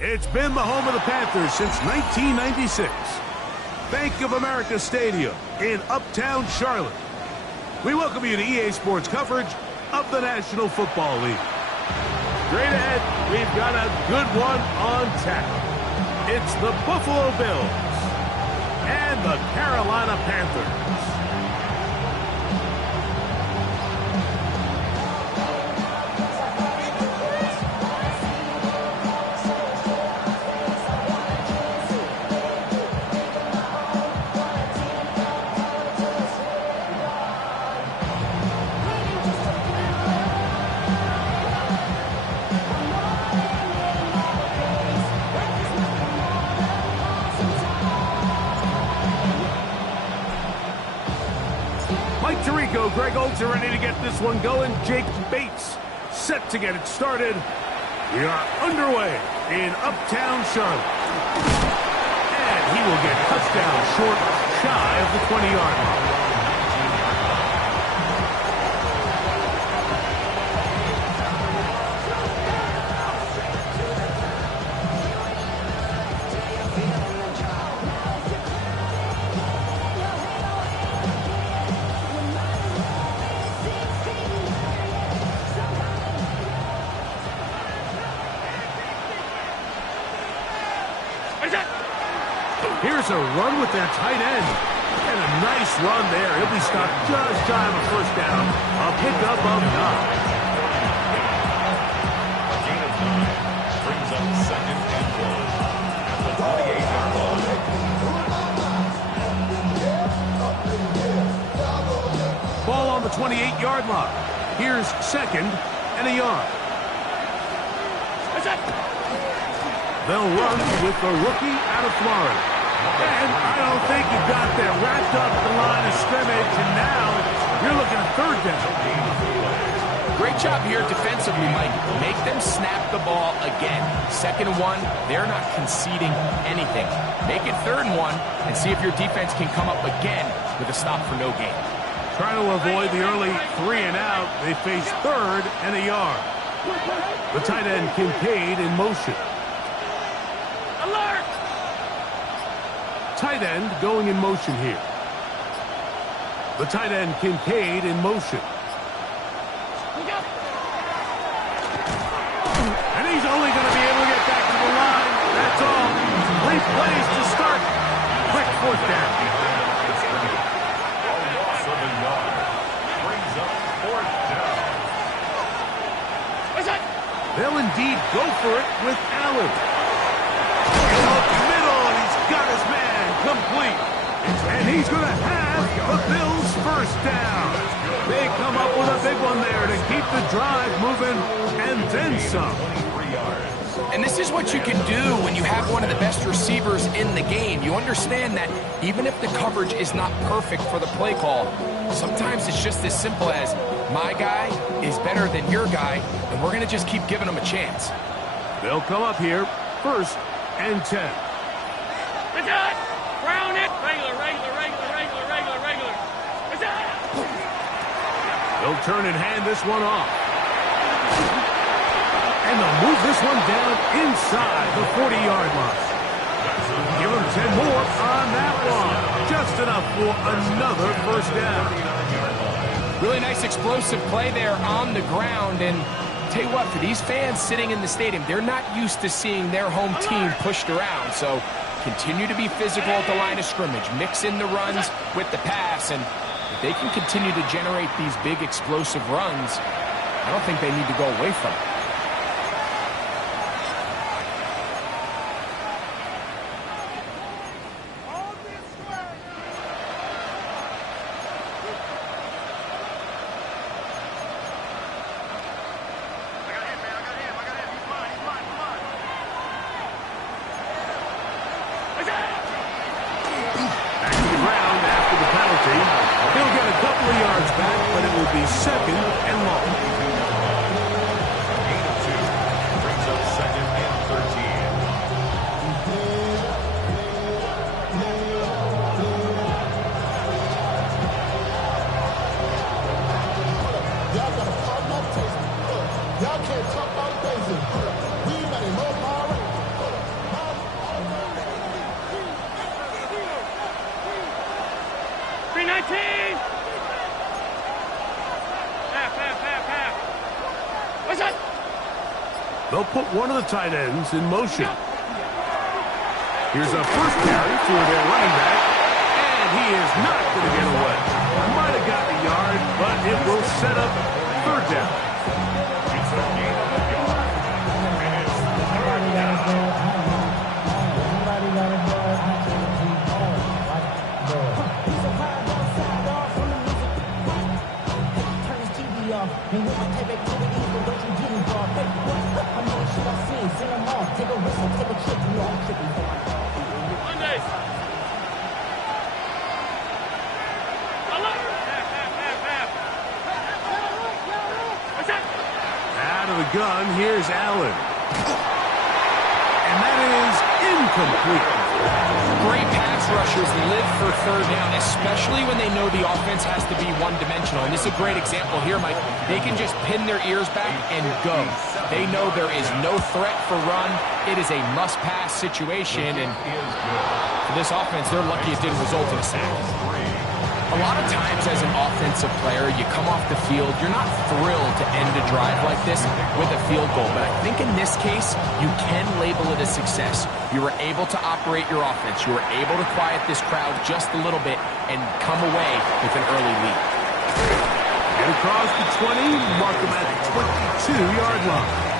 It's been the home of the Panthers since 1996. Bank of America Stadium in Uptown Charlotte. We welcome you to EA Sports coverage of the National Football League. Straight ahead, we've got a good one on tap. It's the Buffalo Bills and the Carolina Panthers. Greg Olds are ready to get this one going. Jake Bates set to get it started. We are underway in Uptown Charlotte. And he will get touchdown short, shy of the 20-yard line. Here's a run with that tight end. And a nice run there. He'll be stopped just shy of a first down. A pickup of 9. A gain of 9 brings up 2nd and 1 at the 28-yard line. Ball on the 28-yard line. Here's 2nd and a yard. They'll run with the rookie out of Florida. And I don't think you got that wrapped up the line of scrimmage, and now you're looking at 3rd down. Great job here defensively, Mike. Make them snap the ball again. 2nd and 1, they're not conceding anything. Make it 3rd and 1 and see if your defense can come up again with a stop for no gain. Trying to avoid the early 3 and out, they face 3rd and a yard. The tight end Kincaid in motion. Alert! Tight end going in motion here. The tight end Kincaid in motion. And he's only going to be able to get back to the line. That's all. 3 plays to start. Quick 4th down. Brings up 4th down. They'll indeed go for it with Allen. In the middle, and he's got his man complete. And he's going to have the Bills' 1st down. They come up with a big one there to keep the drive moving, and then some. And this is what you can do when you have one of the best receivers in the game. You understand that even if the coverage is not perfect for the play call, sometimes it's just as simple as my guy is better than your guy, and we're going to just keep giving him a chance. They'll come up here 1st and 10. Round it. Regular. They'll turn and hand this one off. And they'll move this one down inside the 40-yard line. Give them 10 more on that one. Just enough for another 1st down. Really nice explosive play there on the ground. And tell you what, for these fans sitting in the stadium, they're not used to seeing their home team pushed around. So continue to be physical at the line of scrimmage. Mix in the runs with the pass. And if they can continue to generate these big explosive runs, I don't think they need to go away from it. He'll get a couple of yards back, but it will be 2nd and long. Gain of 2 brings up 2nd and 13. Y'all got a problem taste. Y'all can't talk about basic. We made more power. They'll put one of the tight ends in motion. Here's a first carry for their running back, and he is not going to get away. Might have gotten a yard, but it will set up third down. It's a gain of a yard, and it's third down. And with my type activities, but don't you get involved. Hey, what? I'm doing shit I've seen. Sing them all. Take a risk and take a trip. You know I'm tripping for my Monday. Out of the gun, here's Allen. And that is incomplete. Great pass rushers live for third down, especially when they know the offense has to be one-dimensional. And this is a great example here, Mike. They can just pin their ears back and go. They know there is no threat for run. It is a must-pass situation, and for this offense, they're lucky it didn't result in a sack. A lot of times as an offensive player, you come off the field, you're not thrilled to end a drive like this with a field goal. But I think in this case, you can label it a success. You were able to operate your offense. You were able to quiet this crowd just a little bit and come away with an early lead. Get across the 20, mark them at the 22-yard line.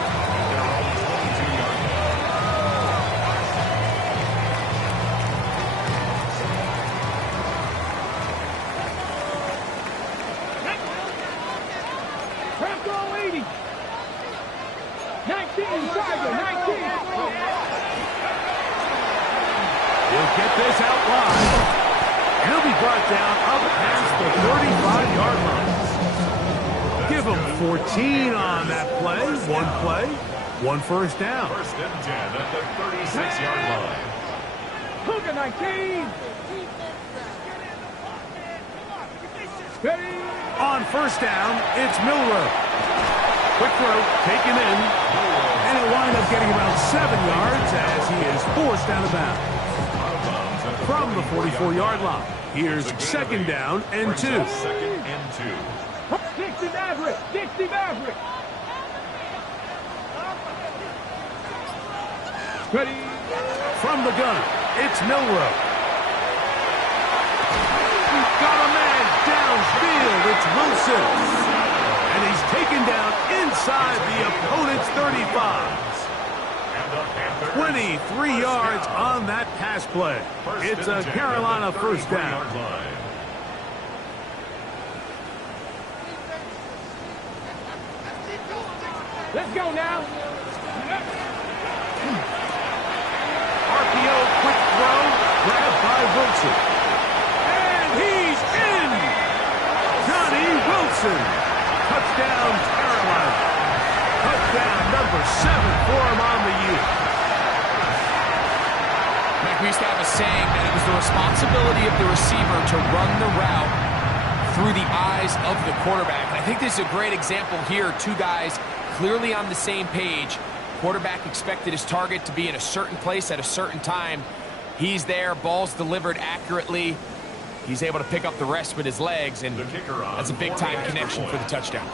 He'll get this out wide. And he'll be brought down up past the 35-yard line. Give him 14 on that play, one first down. First and 10 at the 36-yard line. Cougar 19. On first down, it's Milroe. Quick throw, taken in, and he'll wind up getting about 7 yards as he is forced out of bounds. From the 44-yard line, here's second down and 2. Second and 2. Dixie Maverick. Dixie Maverick. Ready. From the gun, it's Milroe. He's got a man downfield. It's Wilson. And he's taken down inside the opponent's 35. 23 yards on that pass play. It's a Carolina first down. Let's go now. RPO quick throw, grabbed by Wilson. And he's in! Johnny Wilson. Touchdown, Carolina. Touchdown number 7 for him on the year. Mike, we used to have a saying that it was the responsibility of the receiver to run the route through the eyes of the quarterback. And I think this is a great example here. Two guys clearly on the same page. Quarterback expected his target to be in a certain place at a certain time. He's there, ball's delivered accurately. He's able to pick up the rest with his legs, and that's a big-time connection for the touchdown.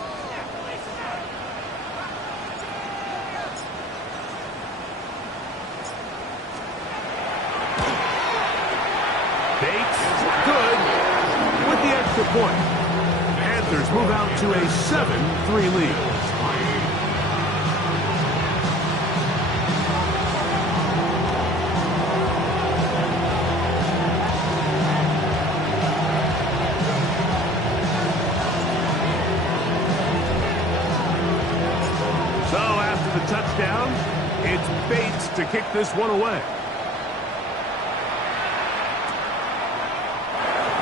Bates, good, with the extra point. Panthers move out to a 7-3 lead. So after the touchdown, it's Bates to kick this one away.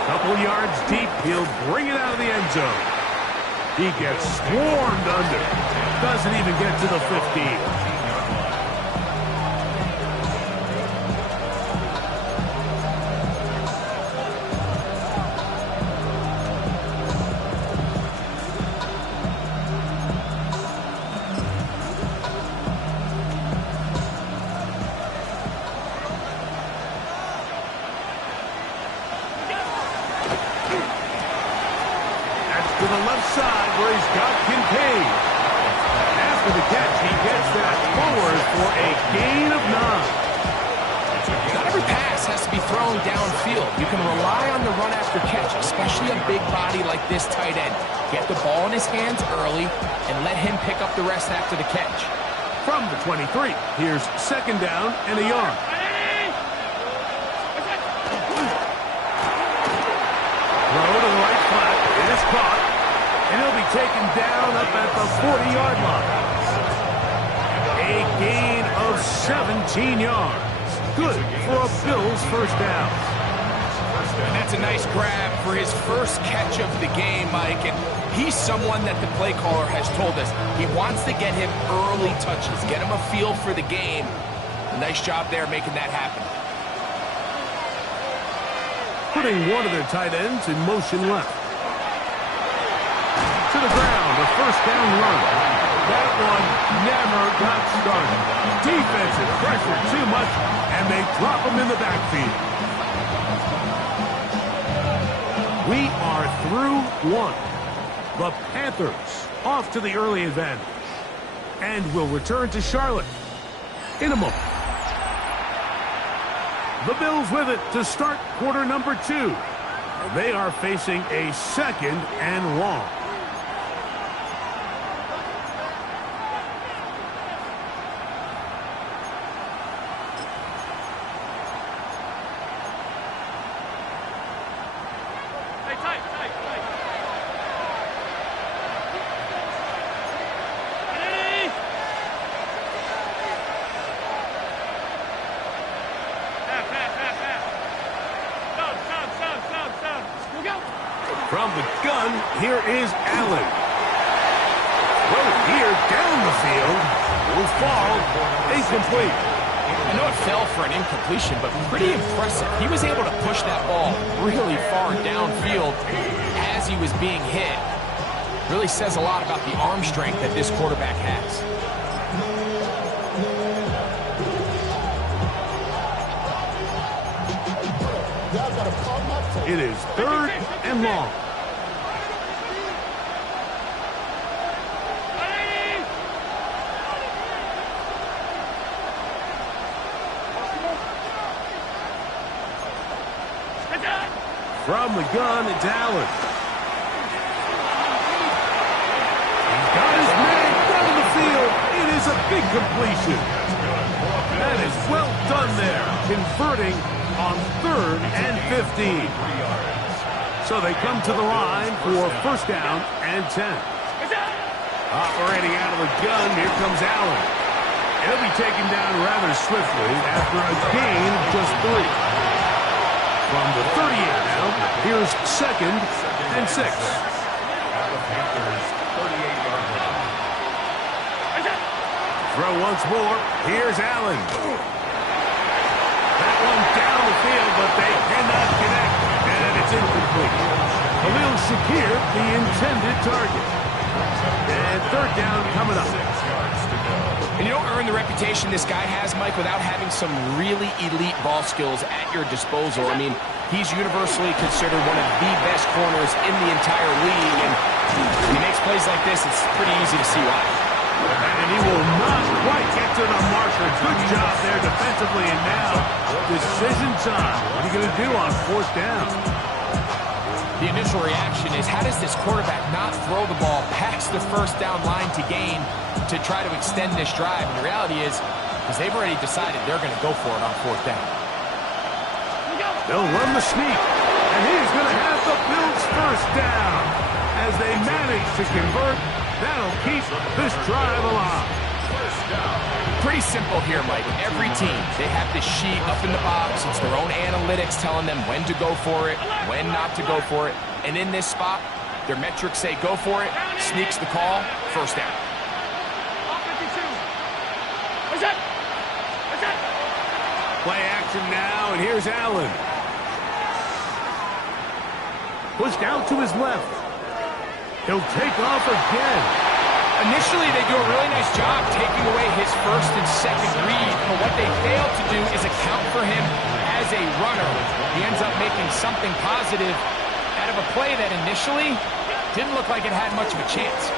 Couple yards deep, he'll bring it out of the end zone. He gets swarmed under. Doesn't even get to the 15. the left side where he's got Kincaid. After the catch, he gets that forward for a gain of 9. Not every pass has to be thrown downfield. You can rely on the run after catch, especially a big body like this tight end. Get the ball in his hands early and let him pick up the rest after the catch. From the 23, here's second down and a yard. Throw to the right flat. It is caught. And he'll be taken down up at the 40-yard line. A gain of 17 yards. Good for a Bills first down. And that's a nice grab for his first catch of the game, Mike. And he's someone that the play caller has told us he wants to get him early touches, get him a feel for the game. Nice job there making that happen. Putting one of their tight ends in motion left. To the ground, a first down run. That one never got started. Defensive pressure too much, and they drop him in the backfield. We are through one. The Panthers off to the early advantage. And will return to Charlotte in a moment. The Bills with it to start quarter number 2. And they are facing a second and long. From the gun, here is Allen. Throw here down the field. Will fall. Incomplete. I know it fell for an incompletion, but pretty impressive. He was able to push that ball really far downfield as he was being hit. Really says a lot about the arm strength that this quarterback has. It is third and long. From the gun, it's Allen. He's got his man down the field. It is a big completion. That is well done there, converting on 3rd and 15. So they come to the line for first down and 10. Operating out of the gun, here comes Allen. He'll be taken down rather swiftly after a gain of just 3. From the 38 now, here's second and 6. Throw once more. Here's Allen. That one down the field, but they cannot connect, and it's incomplete. Khalil Shakir, the intended target. And third down coming up. And you don't earn the reputation this guy has, Mike, without having some really elite ball skills at your disposal. I mean, he's universally considered one of the best corners in the entire league, and when he makes plays like this, it's pretty easy to see why. And he will not quite get to the marker. Good job there defensively, and now decision time. What are you going to do on fourth down? The initial reaction is, how does this quarterback not throw the ball past the first down line to gain to try to extend this drive? And the reality is, because they've already decided they're going to go for it on fourth down. They'll run the sneak, and he's going to have the Bills first down. As they manage to convert, that'll keep this drive alive. Pretty simple here, Mike. Every team, they have this sheet up in the box. It's their own analytics telling them when to go for it, when not to go for it. And in this spot, their metrics say go for it, sneaks the call, first down. Play action now, and here's Allen. Pushed out to his left. He'll take off again. Initially, they do a really nice job taking away his first and second read, but what they fail to do is account for him as a runner. He ends up making something positive out of a play that initially didn't look like it had much of a chance.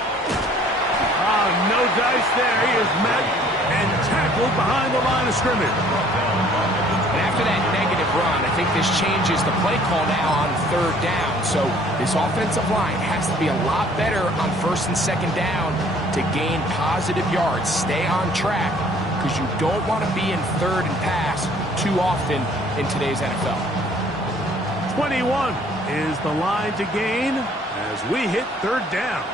Oh, no dice there. He is met and tackled behind the line of scrimmage. And after that negative run, I think this changes the play call now on third down. So this offensive line has to be a lot better on first and second down to gain positive yards. Stay on track because you don't want to be in third and pass too often in today's NFL. 21 is the line to gain as we hit third down.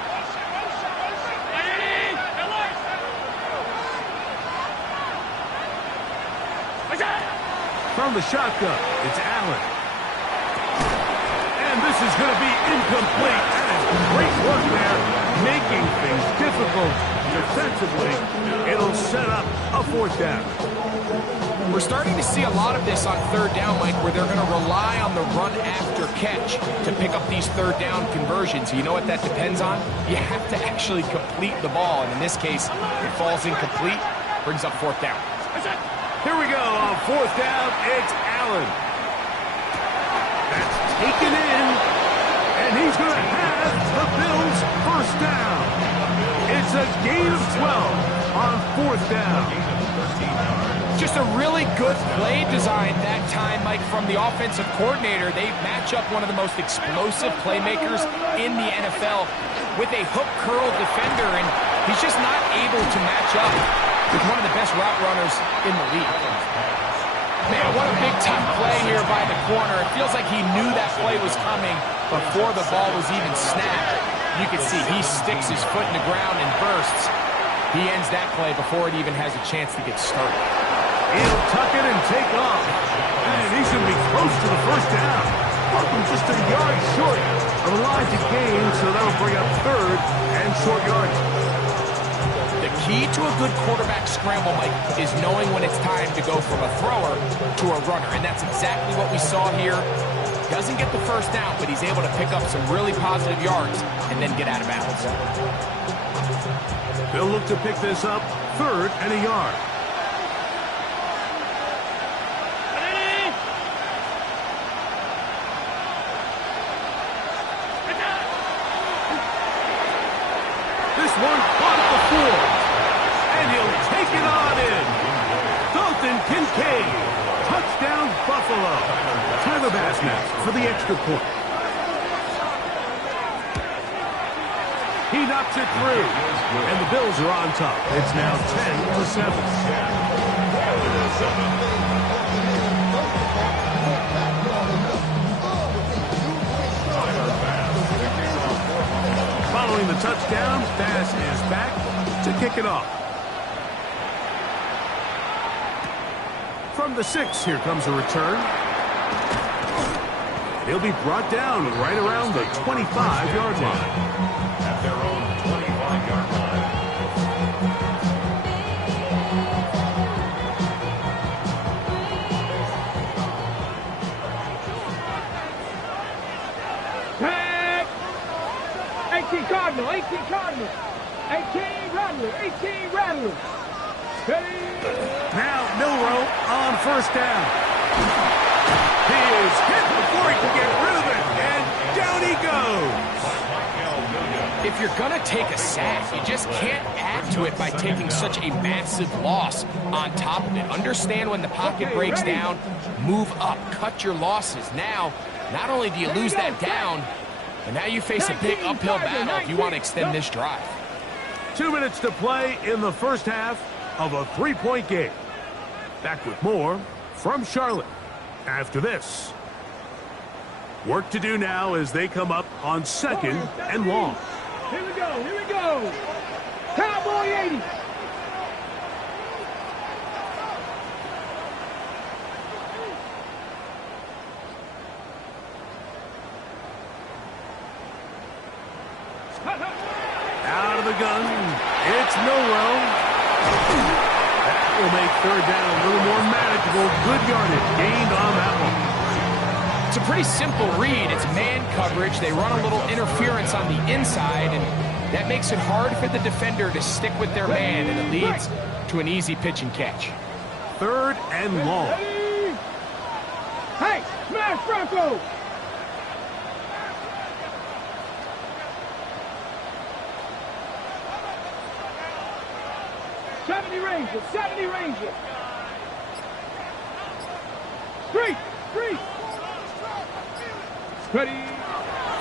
From the shotgun, it's Allen. And this is going to be incomplete. That is great work there, making things difficult defensively. It'll set up a fourth down. We're starting to see a lot of this on third down, Mike, where they're going to rely on the run after catch to pick up these third down conversions. You know what that depends on? You have to actually complete the ball, and in this case, it falls incomplete, brings up fourth down. Here we go on fourth down. It's Allen. That's taken in, and he's going to have the Bills' first down. It's a gain of 12 on fourth down. Just a really good play design that time, Mike, from the offensive coordinator. They match up one of the most explosive playmakers in the NFL with a hook curl defender, and he's just not able to match up with one of the best route runners in the league. Man, what a big tough play here by the corner. It feels like he knew that play was coming before the ball was even snapped. You can see he sticks his foot in the ground and bursts. He ends that play before it even has a chance to get started. He'll tuck it and take off. And he's going to be close to the first down. Just a yard short of the line to gain, so that'll bring up third and short yardage. The key to a good quarterback scramble, Mike, is knowing when it's time to go from a thrower to a runner. And that's exactly what we saw here. Doesn't get the first down, but he's able to pick up some really positive yards and then get out of bounds. They'll look to pick this up third and a yard. This one caught at the 4, and he'll take it on in. Dalton Kincaid, touchdown Buffalo. Tyler Bass for the extra point. He knocks it through, and the Bills are on top. It's now 10-7. Following the touchdown, Bass is back to kick it off. From the 6, here comes a return. He'll be brought down right around the 25-yard line. At their own 25-yard line. Tag! 18 Cardinal, 18 Cardinal. 18 Rattler, 18 Rattler. Steady. Now Milroe on first down. He is hit before he can get rid of it, and down he goes. If you're going to take a sack, you just can't add to it by taking such a massive loss on top of it. Understand when the pocket breaks down, move up, cut your losses. Now, not only do you lose that down, but now you face a big uphill battle if you want to extend this drive. 2 minutes to play in the first half of a 3-point game. Back with more from Charlotte after this. Work to do now as they come up on second and long. Here we go, here we go. Cowboy 80. Out of the gun, it's Milroe. That will make third down a little more manageable. Good yardage gained on that one. It's a pretty simple read. It's man coverage. They run a little interference on the inside, and that makes it hard for the defender to stick with their man, and it leads to an easy pitch and catch. Third and long. Hey, smash Bronco! 70 Rangers, 70 Rangers. Street, street. Ready.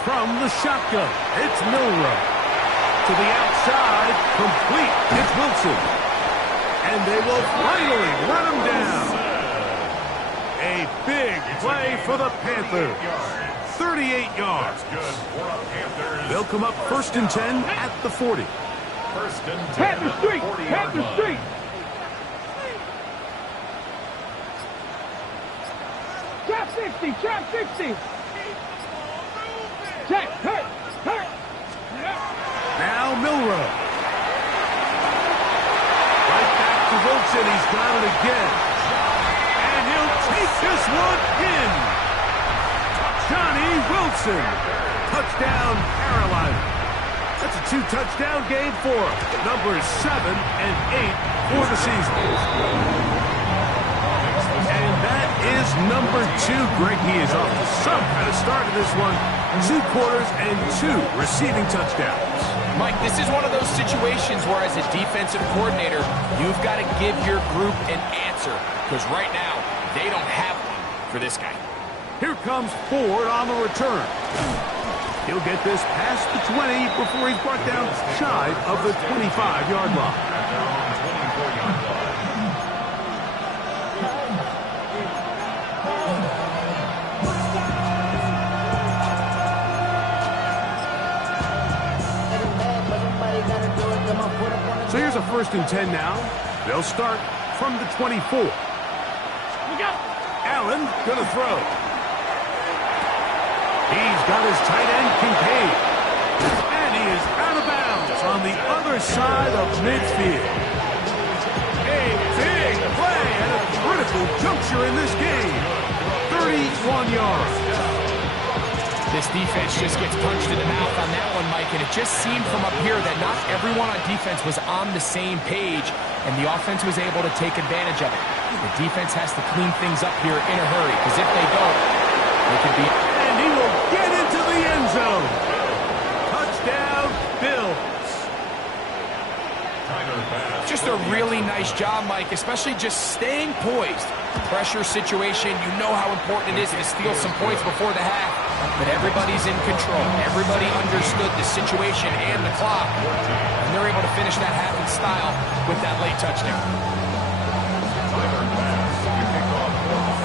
From the shotgun, it's Milroe. To the outside, complete. It's Wilson. And they will finally run him down. A big play for the Panthers. 38 yards. They'll come up 1st and 10 at the 40. 1st and 10. Panther Street, Panther Street. Trap 60, trap 60. Check, hurt, hurt. Now Milroe. Right back to Wilson. He's got it again. And he'll take this one in. Johnny Wilson. Touchdown, Carolina. That's a 2-touchdown game for him. Numbers 7 and 8 for the season. And that is number 2. Greg, he is off to some kind of start in this one. 2 quarters and 2 receiving touchdowns. Mike, this is one of those situations where as a defensive coordinator, you've got to give your group an answer. Because right now, they don't have one for this guy. Here comes Ford on the return. He'll get this past the 20 before he's brought down shy of the 25-yard line. So here's a 1st and 10 now. They'll start from the 24. Allen gonna throw. He's got his tight end, Kincaid. And he is out of bounds on the other side of midfield. A big play at a critical juncture in this game. 31 yards. This defense just gets punched in the mouth on that one, Mike, and it just seemed from up here that not everyone on defense was on the same page, and the offense was able to take advantage of it. The defense has to clean things up here in a hurry, because if they don't, they could be... And he will get into the end zone. Touchdown, Bills. Just a really nice job, Mike, especially just staying poised. Pressure situation, you know how important it is to steal some points before the half, but everybody's in control. Everybody understood the situation and the clock, and they're able to finish that half in style with that late touchdown.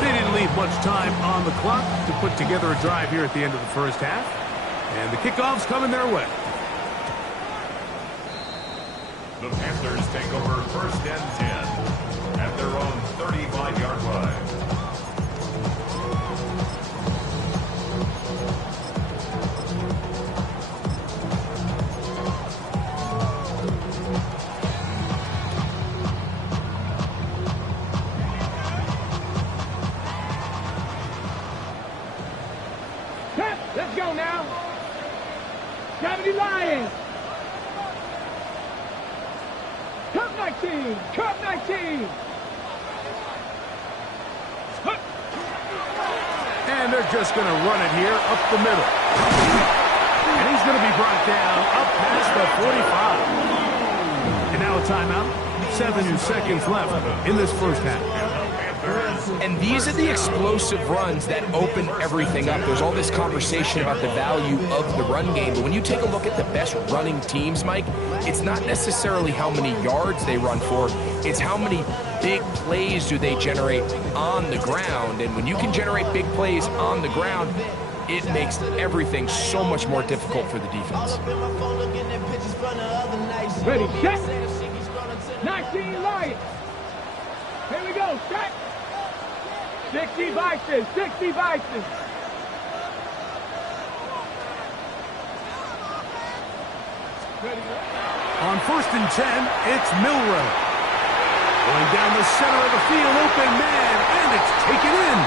They didn't leave much time on the clock to put together a drive here at the end of the first half, and the kickoff's coming their way. The Panthers take over 1st and 10 at their own 35-yard line. Let's go now. 70 Lions. Cup 19. Cup 19. And they're just going to run it here up the middle. And he's going to be brought down up past the 45. And now a timeout. 7 seconds left in this first half. And these are the explosive runs that open everything up. There's all this conversation about the value of the run game, but when you take a look at the best running teams, Mike, it's not necessarily how many yards they run for, it's how many big plays do they generate on the ground. And when you can generate big plays on the ground, it makes everything so much more difficult for the defense. Ready, set. 19 Lions. Here we go, set. 60 Vices, 60 Vices. On 1st and 10, it's Milroe. Going down the center of the field, open man, and it's taken in.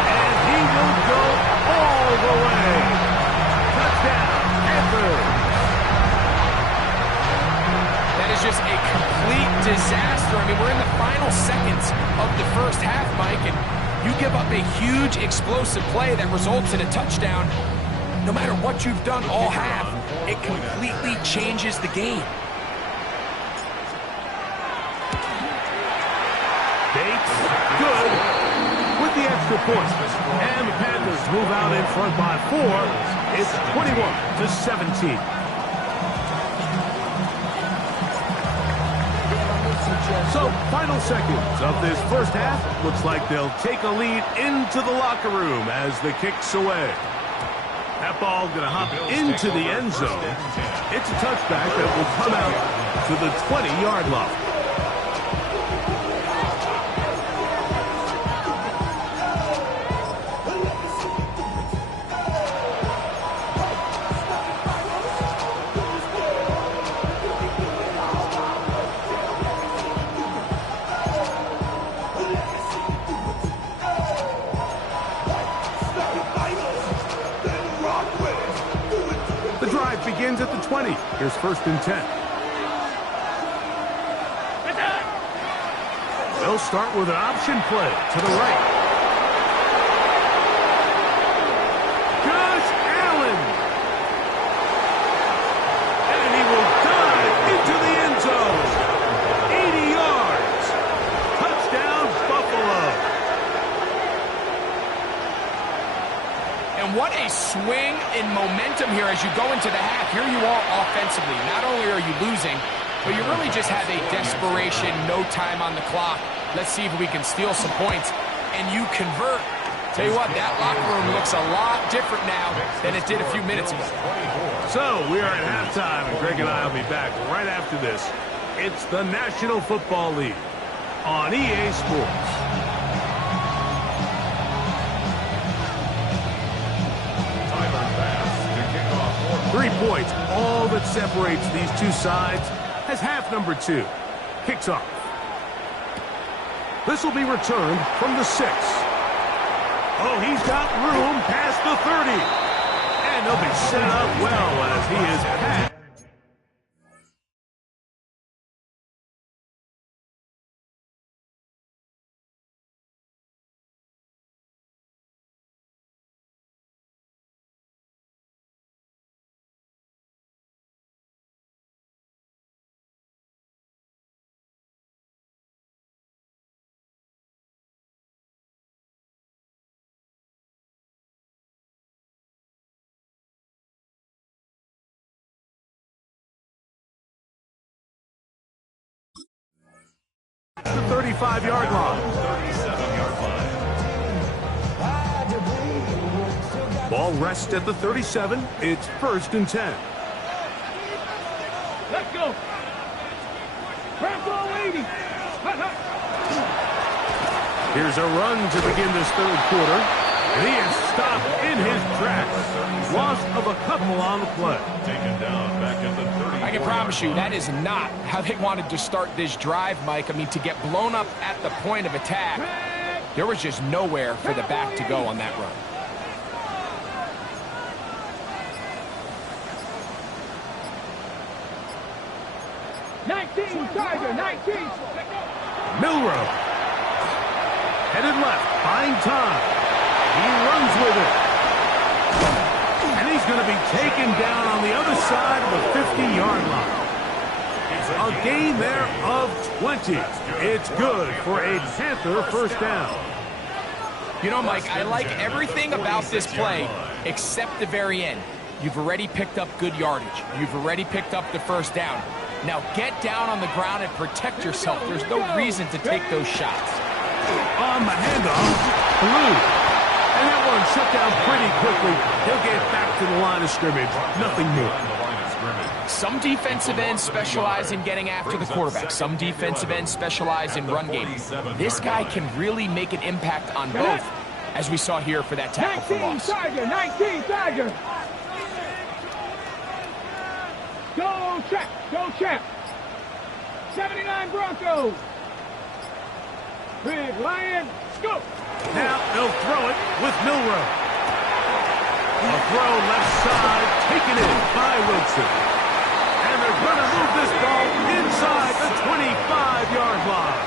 And he will go all the way. Touchdown, Panthers. That is just a complete disaster. I mean, we're in the final seconds of the first half, Mike, and you give up a huge explosive play that results in a touchdown. No matter what you've done all half, it completely changes the game. extra point. And the Panthers move out in front by 4. It's 21-17. So, final seconds of this first half. Looks like they'll take a lead into the locker room as the kick's away. That ball going to hop into the end zone. It's a touchback that will come out to the 20-yard line. Begins at the 20. Here's 1st and 10. They'll start with an option play to the right. Josh Allen. And he will dive into the end zone. 80 yards. Touchdown, Buffalo. And what a swing in momentum here as you go into the half. Here you are offensively. Not only are you losing, but you really just have a desperation, no time on the clock. Let's see if we can steal some points. And you convert. Tell you what, that locker room looks a lot different now than it did a few minutes ago. So we are at halftime, and Greg and I will be back right after this. It's the National Football League on EA Sports. 3 points, all that separates these two sides, as half number 2 kicks off. This will be returned from the 6. Oh, he's got room past the 30. And they'll be set up well as he is passed. The 35-yard line. 37-yard line. Ball rests at the 37. It's 1st and 10. Let's go. Press all 80. Here's a run to begin this 3rd quarter. And he is stopped in his tracks. Loss of a couple on the play. Taken down back at the 30. I can promise you that is not how they wanted to start this drive, Mike. I mean, to get blown up at the point of attack, there was just nowhere for the back to go on that run. Tiger, 19. Milrow. Headed left, buying time. He runs with it. And he's going to be taken down on the other side of the 50-yard line. A gain there of 20. It's good for a Panther 1st down. You know, Mike, I like everything about this play except the very end. You've already picked up good yardage. You've already picked up the 1st down. Now get down on the ground and protect yourself. There's no reason to take those shots. On the handoff, Blue. And that one shut down pretty quickly. He'll get back to the line of scrimmage. Nothing more. Some defensive ends specialize in getting after the quarterback. Some defensive ends specialize in run game. This guy can really make an impact on both, as we saw here for that tackle for loss. 19 Tiger. Go check. 79 Broncos. Big Lion, go. Now they'll throw it with Milrow. A throw left side, taken in by Wilson. And they're going to move this ball inside the 25-yard line.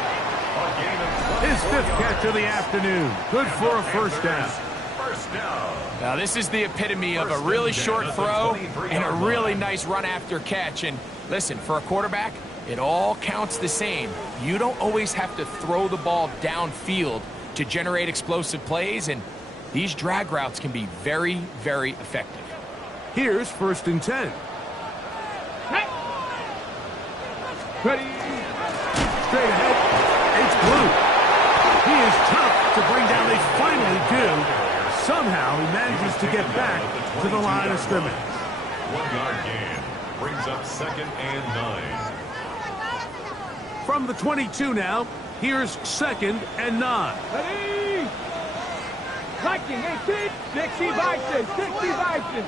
His 5th catch of the afternoon. Good for a 1st down. Now this is the epitome of a really short throw and a really nice run after catch. And listen, for a quarterback, it all counts the same. You don't always have to throw the ball downfield to generate explosive plays, and these drag routes can be very, very effective. Here's 1st and 10. Ready. Straight ahead, it's Blue. He is tough to bring down. They finally do. Somehow he manages to get back to the line of scrimmage. 1-yard gain brings up 2nd and 9. From the 22 now, here's 2nd and 9. Ready. Viking 18. 60 Vikings. 60 Vikings.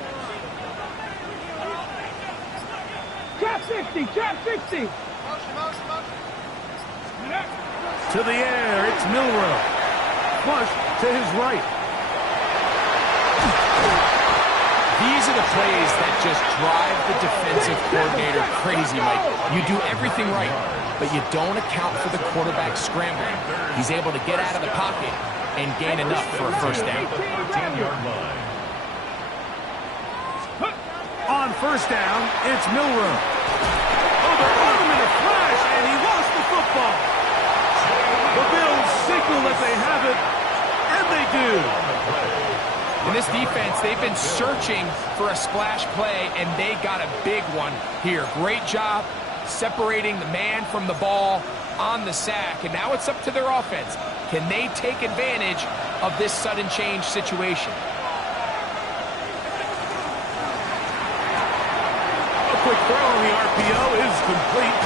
Trap 60. Trap 60. To the air, it's Milroe. Flush to his right. These are the plays that just drive the defensive coordinator crazy, Mike. You do everything right, but you don't account for the quarterback scrambling. He's able to get out of the pocket and gain enough for a 1st down. 13-yard line. On 1st down, it's Milroe. Oh, they're on him in a flash, and he lost the football. The Bills signal that they have it, and they do. In this defense, they've been searching for a splash play, and they got a big one here. Great job separating the man from the ball on the sack, and now it's up to their offense. Can they take advantage of this sudden change situation? A quick throw on the RPO is complete,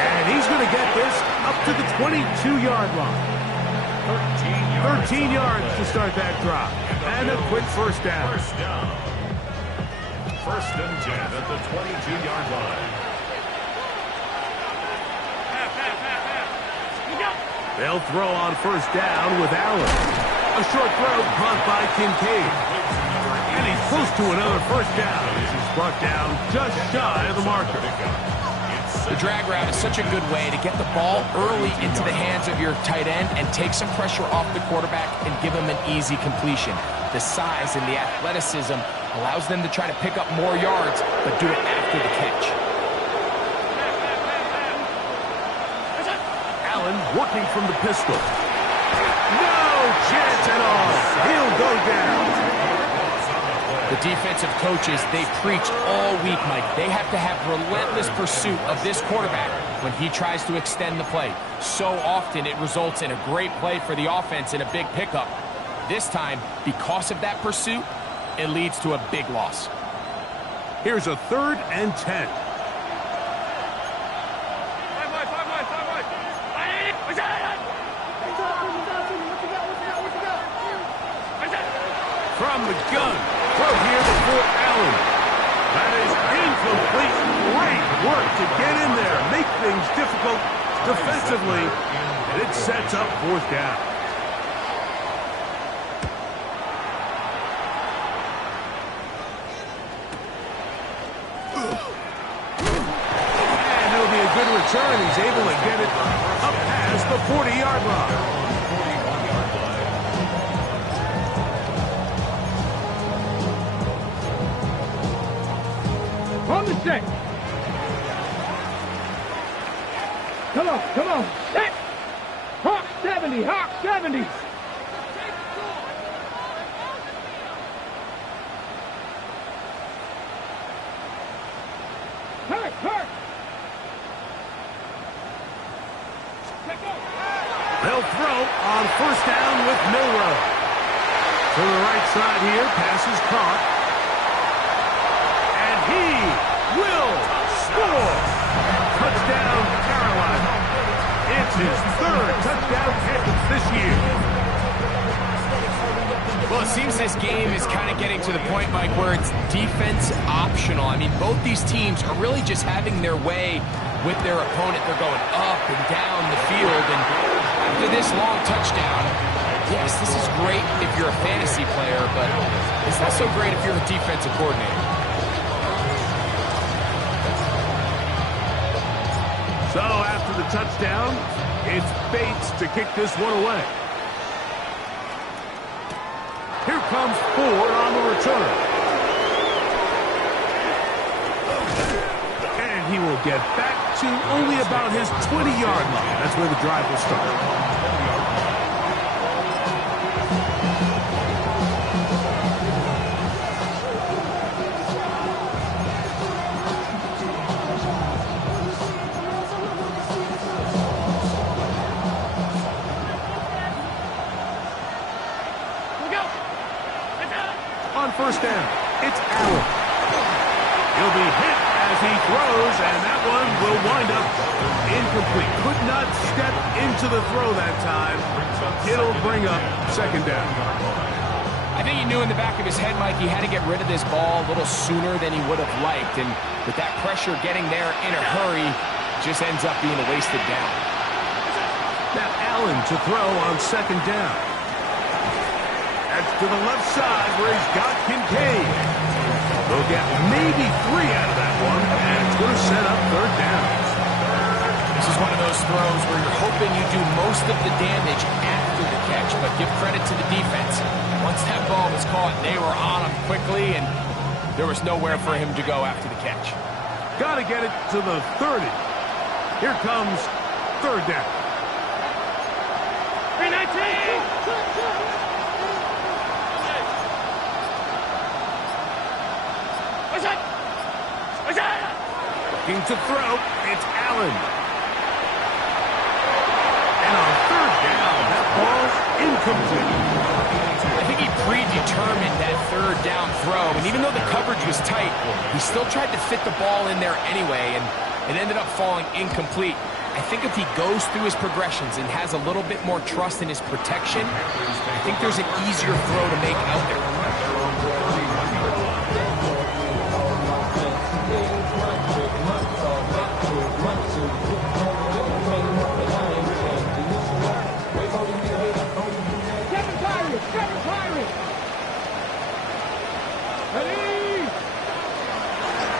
and he's going to get this up to the 22-yard line. 13 yards to start that drive. And a quick 1st down. 1st down. 1st and 10 at the 22-yard line. They'll throw on 1st down with Allen. A short throw caught by Kincaid. And he's close to another 1st down. This is brought down just shy of the marker. The drag route is such a good way to get the ball early into the hands of your tight end and take some pressure off the quarterback and give him an easy completion. The size and the athleticism allows them to try to pick up more yards, but do it after the catch. Allen working from the pistol. No chance at all. He'll go down. The defensive coaches, they preach all week, Mike. They have to have relentless pursuit of this quarterback when he tries to extend the play. So often it results in a great play for the offense and a big pickup. This time, because of that pursuit, it leads to a big loss. Here's a 3rd and 10. From the gun, throw here before Allen. That is incomplete. Great work to get in there, make things difficult defensively, and it sets up 4th down. And it'll be a good return. He's able to get it up past the 40-yard line. On the set. Come on, come on. Set. Hawk 70, Hawk 70. Hurt, hurt. They'll throw on 1st down with Milroe. To the right side here, pass is caught. And he will score. Touchdown, Carolina. It's his 3rd touchdown catch this year. Well, it seems this game is kind of getting to the point, Mike, where it's defense optional. I mean, both these teams are really just having their way with their opponent. They're going up and down the field, and after this long touchdown, yes, this is great if you're a fantasy player, but it's not so great if you're a defensive coordinator. So after the touchdown, it's Bates to kick this one away. Here comes Ford on the return. And he will get back to only about his 20-yard line. That's where the drive will start. first down. It's Allen. He'll be hit as he throws, and that one will wind up incomplete. Could not step into the throw that time. It'll bring up second down. I think he knew in the back of his head, Mike, he had to get rid of this ball a little sooner than he would have liked. And with that pressure getting there in a hurry, just ends up being a wasted down. Now Allen to throw on second down. That's to the left side where he's got Kincaid. They'll get maybe 3 out of that one, and it's going to set up third down. This is one of those throws where you're hoping you do most of the damage after the catch, but give credit to the defense. Once that ball was caught, they were on him quickly, and there was nowhere for him to go after the catch. Got to get it to the 30. Here comes third down. Looking to throw, it's Allen. And on third down, that ball's incomplete. I think he predetermined that third down throw, and even though the coverage was tight, he still tried to fit the ball in there anyway, and it ended up falling incomplete. I think if he goes through his progressions and has a little bit more trust in his protection, I think there's an easier throw to make out there.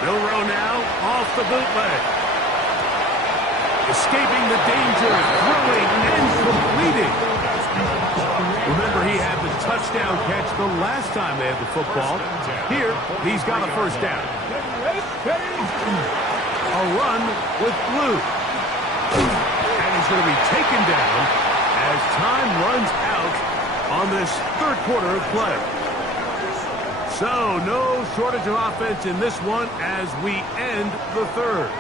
Milroe now off the bootleg. Escaping the danger, throwing and completing. Remember, he had the touchdown catch the last time they had the football. Here, he's got a first down. A run with Blue. And he's going to be taken down as time runs out on this third quarter of play. So, no shortage of offense in this one as we end the third.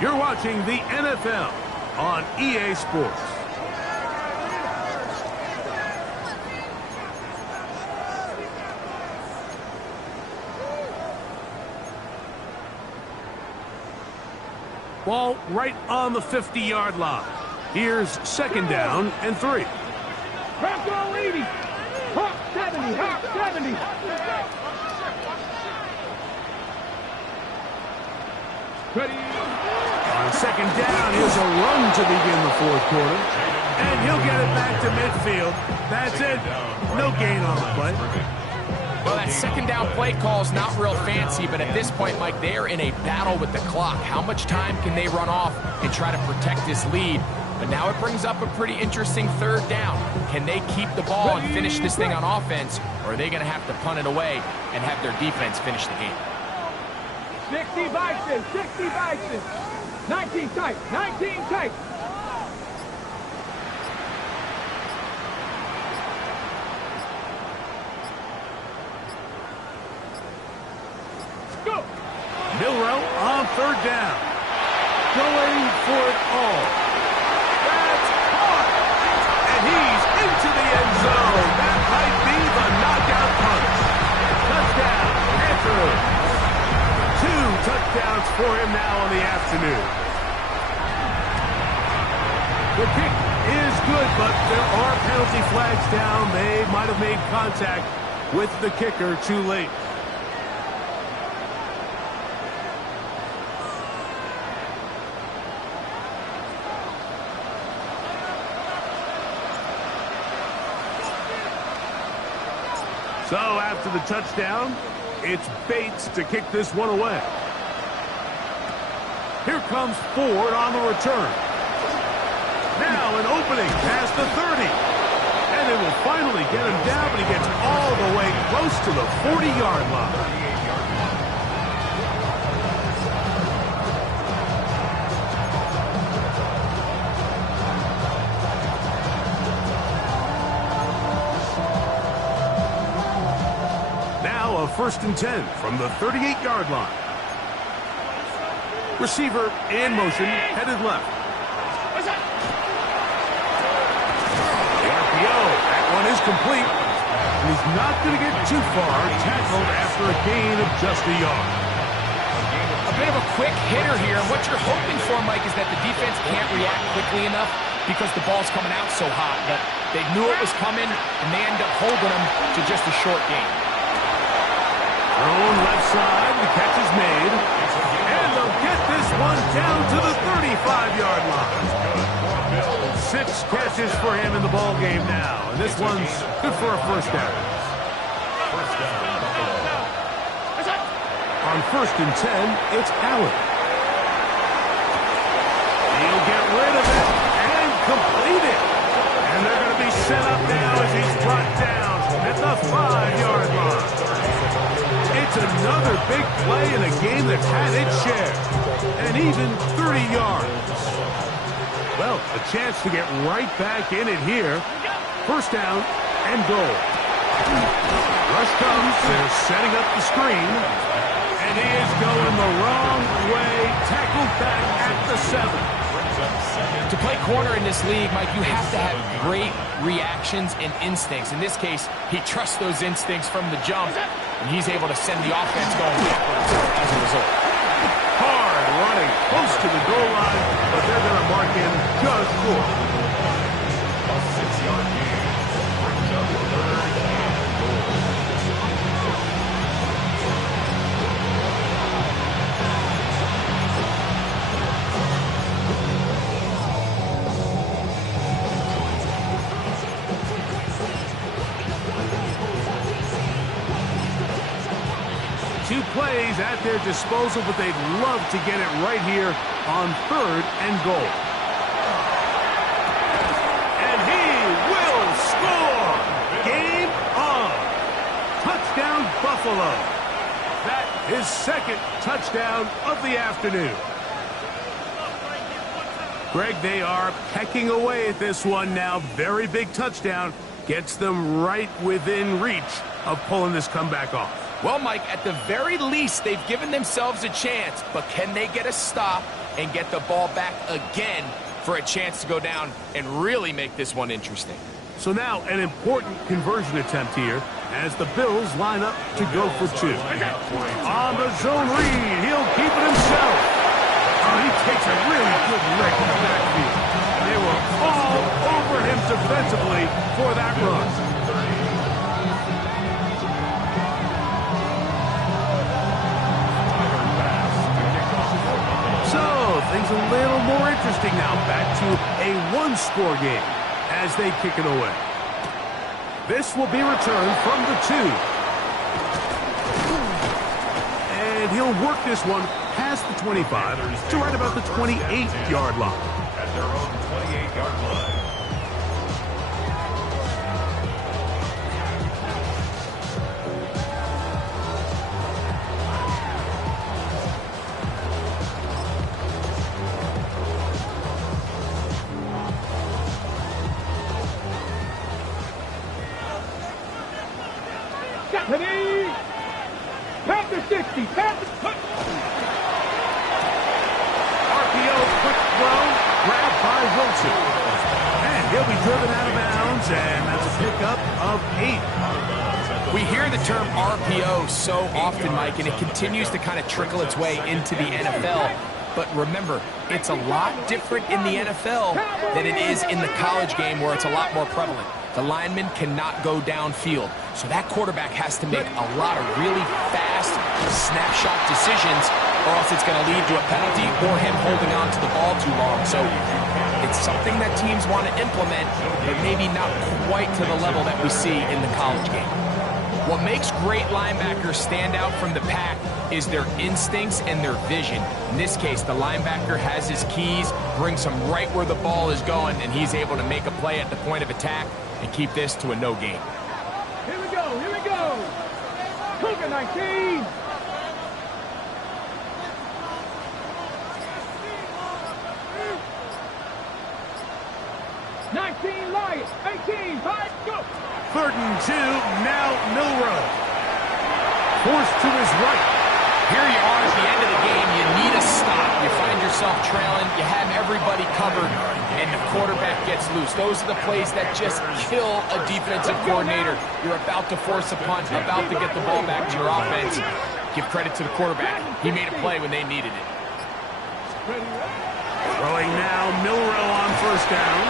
You're watching the NFL on EA Sports. Ball right on the 50-yard line. Here's second down and 3. Hawk all 80. Hawk 70. Hawk 70. Ready. On second down, here's a run to begin the fourth quarter. And he'll get it back to midfield. That's it. No gain on the play. Well, that second down play call is not real fancy, but at this point, Mike, they are in a battle with the clock. How much time can they run off and try to protect this lead? But now it brings up a pretty interesting third down. Can they keep the ball and finish this thing on offense, or are they going to have to punt it away and have their defense finish the game? 60 Bison. 60 Bison. 19 tight. 19 tight. Go. Milroe on third down. Going for it all. That's caught. And he's into the end zone. That might be the knockout punch. Touchdown, Panthers. 2 touchdowns for him now on the afternoon. The kick is good, but there are penalty flags down. They might have made contact with the kicker too late. So after the touchdown, it's Bates to kick this one away. Here comes Ford on the return. Now an opening past the 30. And they will finally get him down, but he gets all the way close to the 40-yard line. Now a 1st and 10 from the 38-yard line. Receiver in motion, headed left. The RPO, that one is complete. And he's not going to get too far, tackled after a gain of just a yard. A bit of a quick hitter here. What you're hoping for, Mike, is that the defense can't react quickly enough because the ball's coming out so hot. But they knew it was coming, and they end up holding them to just a short gain. Thrown left side, the catch is made. And they'll get this one down to the 35-yard line. 6 catches for him in the ball game now. And this one's good for a first down. On 1st and 10, it's Allen. He'll get rid of it and complete it. And they're going to be set up now as he's brought down at the 5-yard line. It's another big play in a game that's had its share. And even 30 yards. Well, a chance to get right back in it here. First down and goal. Rush comes. They're setting up the screen. And he is going the wrong way. Tackled back at the 7. To play corner in this league, Mike, you have to have great reactions and instincts. In this case, he trusts those instincts from the jump, and he's able to send the offense going backwards as a result. Hard running close to the goal line, but they're going to mark him just short. A 6-yard gain brings up 3rd and goal. Two plays at their disposal, but they'd love to get it right here on 3rd and goal. And he will score! Game on! Touchdown, Buffalo. That is 2nd touchdown of the afternoon. Greg, they are pecking away at this one now. Very big touchdown. Gets them right within reach of pulling this comeback off. Well, Mike, at the very least, they've given themselves a chance, but can they get a stop and get the ball back again for a chance to go down and really make this one interesting? So now an important conversion attempt here as the Bills line up to go for 2. On the zone read, he'll keep it himself. Oh, he takes a really good lick in the backfield. They were all over him defensively for that run. Things a little more interesting now. Back to a 1-score game as they kick it away. This will be returned from the 2. And he'll work this one past the 25 to right about the 28-yard line. At their own 28-yard line. Panther 60, Panther. RPO, quick throw, grabbed by Wilson. And he'll be driven out of bounds, and that's a pickup of 8. We hear the term RPO so often, Mike, and it continues to kind of trickle its way into the NFL. But remember, it's a lot different in the NFL than it is in the college game where it's a lot more prevalent. The lineman cannot go downfield. So that quarterback has to make a lot of really fast snapshot decisions or else it's going to lead to a penalty or him holding on to the ball too long. So it's something that teams want to implement, but maybe not quite to the level that we see in the college game. What makes great linebackers stand out from the pack is their instincts and their vision. In this case, the linebacker has his keys, brings him right where the ball is going, and he's able to make a play at the point of attack and keep this to a no gain. Here we go, here we go. Cougar 19. Lions, 18, 5, go. 3rd and 2, now Milrow. Forced to his right. Here you are at the end of the game. You need a stop. You find yourself yourself trailing, you have everybody covered, and the quarterback gets loose. Those are the plays that just kill a defensive coordinator. You're about to force a punt, about to get the ball back to your offense. Give credit to the quarterback. He made a play when they needed it. Throwing now, Milrow on first down.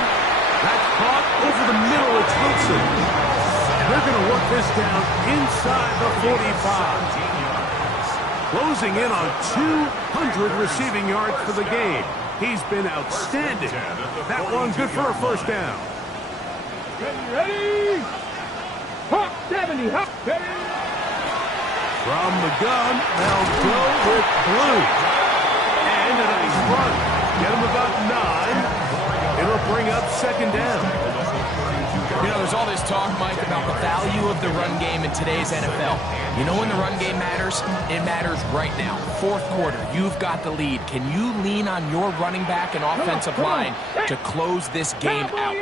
That's caught over the middle. It's Wilson. And they're going to work this down inside the 45. Closing in on 200 receiving yards for the game. He's been outstanding. That one good for a first down. Ready? Hawk 70, Hawk 70. From the gun, they'll go with Blue. And a nice run. Get him about 9. It'll bring up second down. You know, there's all this talk, Mike, about the value of the run game in today's NFL. You know when the run game matters? It matters right now. Fourth quarter, you've got the lead. Can you lean on your running back and offensive line to close this game out?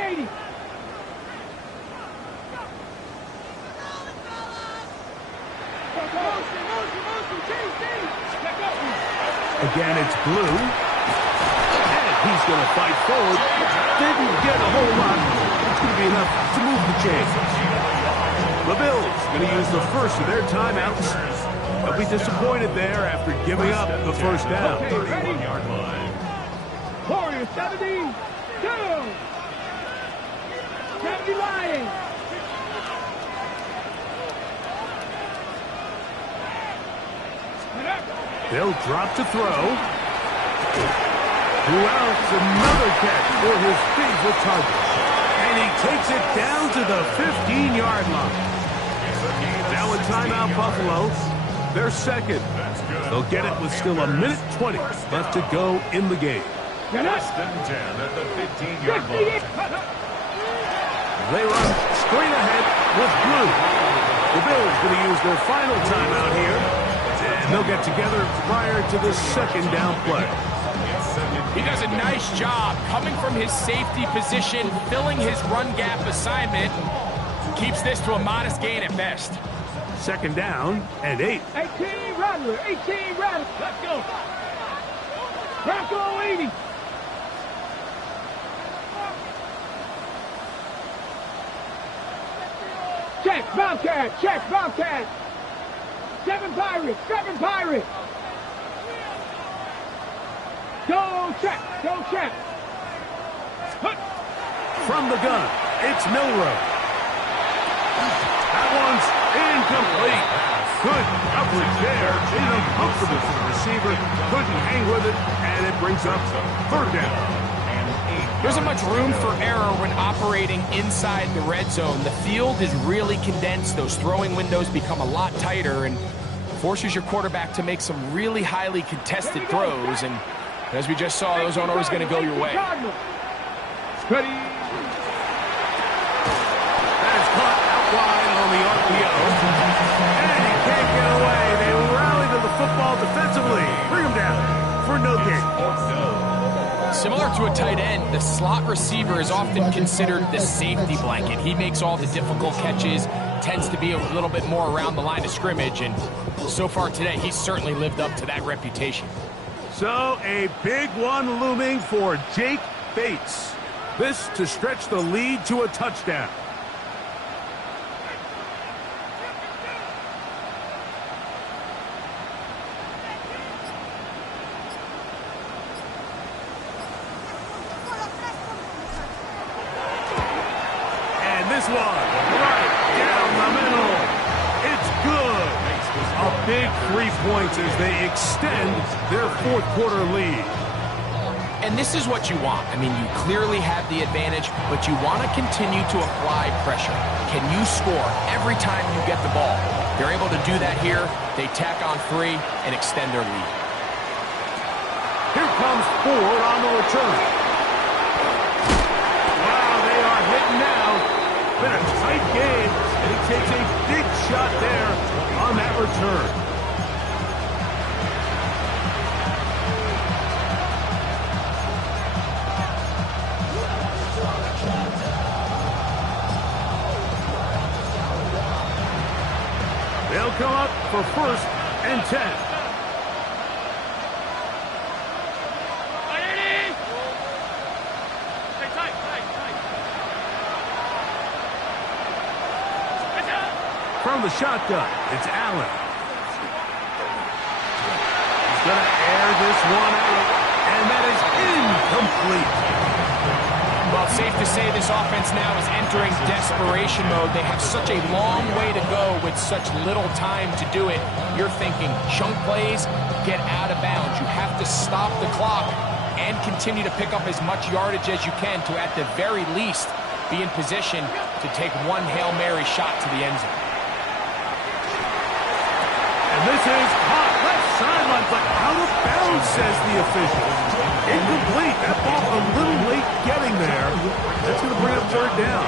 Again, it's Blue. And he's going to fight forward. Didn't get a whole lot. It's going to be enough to move the chains. The Bills going to use the first of their timeouts. They'll be disappointed there after giving up the first down. 31-yard line. Warriors 72. 70 Lions. They'll drop to throw. Loucks another catch for his favorite target. And he takes it down to the 15-yard line. Now a timeout, Buffalo. They're second. They'll get it with still a minute 20 left to go in the game. Less than 10 at the 15-yard line. They run straight ahead with Blue. The Bills going to use their final timeout here. And they'll get together prior to the second down play. He does a nice job coming from his safety position, filling his run gap assignment, keeps this to a modest gain at best. Second down and 8. 18 Rattler, 18 Rattler. Let's go. Bronco 80. Check, Bobcat, check, Bobcat. 7 Pirates, 7 Pirates. Go check, go check. From the gun, it's Milrow. That one's incomplete. Good coverage there. It's uncomfortable for the receiver. Couldn't hang with it, and it brings up third down. There isn't much room for error when operating inside the red zone. The field is really condensed. Those throwing windows become a lot tighter and forces your quarterback to make some really highly contested throws. And as we just saw, those aren't always going to go your way. Ready. That is caught out wide on the RPO. And he can't get away. They rally to the football defensively. Bring him down for no gain. Similar to a tight end, the slot receiver is often considered the safety blanket. He makes all the difficult catches, tends to be a little bit more around the line of scrimmage, and so far today, he's certainly lived up to that reputation. So a big one looming for Jake Bates. This to stretch the lead to a touchdown. This one, right down the middle. It's good. A big 3 points as they extend their fourth quarter lead. And this is what you want. I mean, you clearly have the advantage, but you want to continue to apply pressure. Can you score every time you get the ball? They're able to do that here. They tack on 3 and extend their lead. Here comes Ford on the return. Wow, they are hitting now. Been a tight game, and he takes a big shot there on that return. They'll come up for 1st and 10. From the shotgun, it's Allen. He's going to air this one out, and that is incomplete. Well, it's safe to say this offense now is entering desperation mode. They have such a long way to go with such little time to do it. You're thinking chunk plays, get out of bounds. You have to stop the clock and continue to pick up as much yardage as you can to, at the very least, be in position to take one Hail Mary shot to the end zone. And this is caught left sideline, but out of bounds, says the official. Incomplete. That ball a little late getting there. That's going to bring up third down.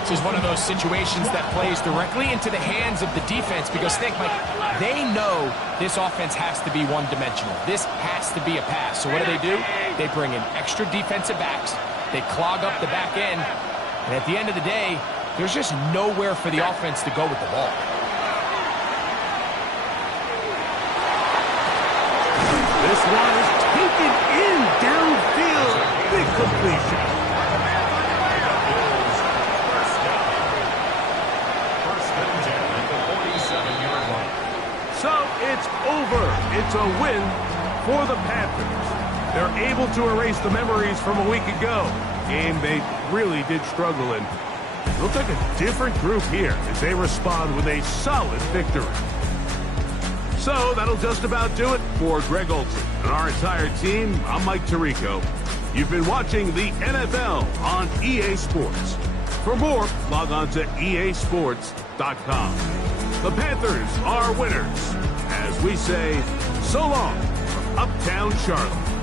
This is one of those situations that plays directly into the hands of the defense because, think, Mike, they know this offense has to be one-dimensional. This has to be a pass. So what do? They bring in extra defensive backs. They clog up the back end. And at the end of the day, there's just nowhere for the offense to go with the ball. This one is taken in downfield. Big completion. First and 10 at the 47-yard line. So it's over. It's a win for the Panthers. They're able to erase the memories from a week ago. Game they really did struggle in. It looked like a different group here as they respond with a solid victory. So that'll just about do it for Greg Olson and our entire team. I'm Mike Tirico. You've been watching the NFL on EA Sports. For more, log on to easports.com. The Panthers are winners. As we say, so long from Uptown Charlotte.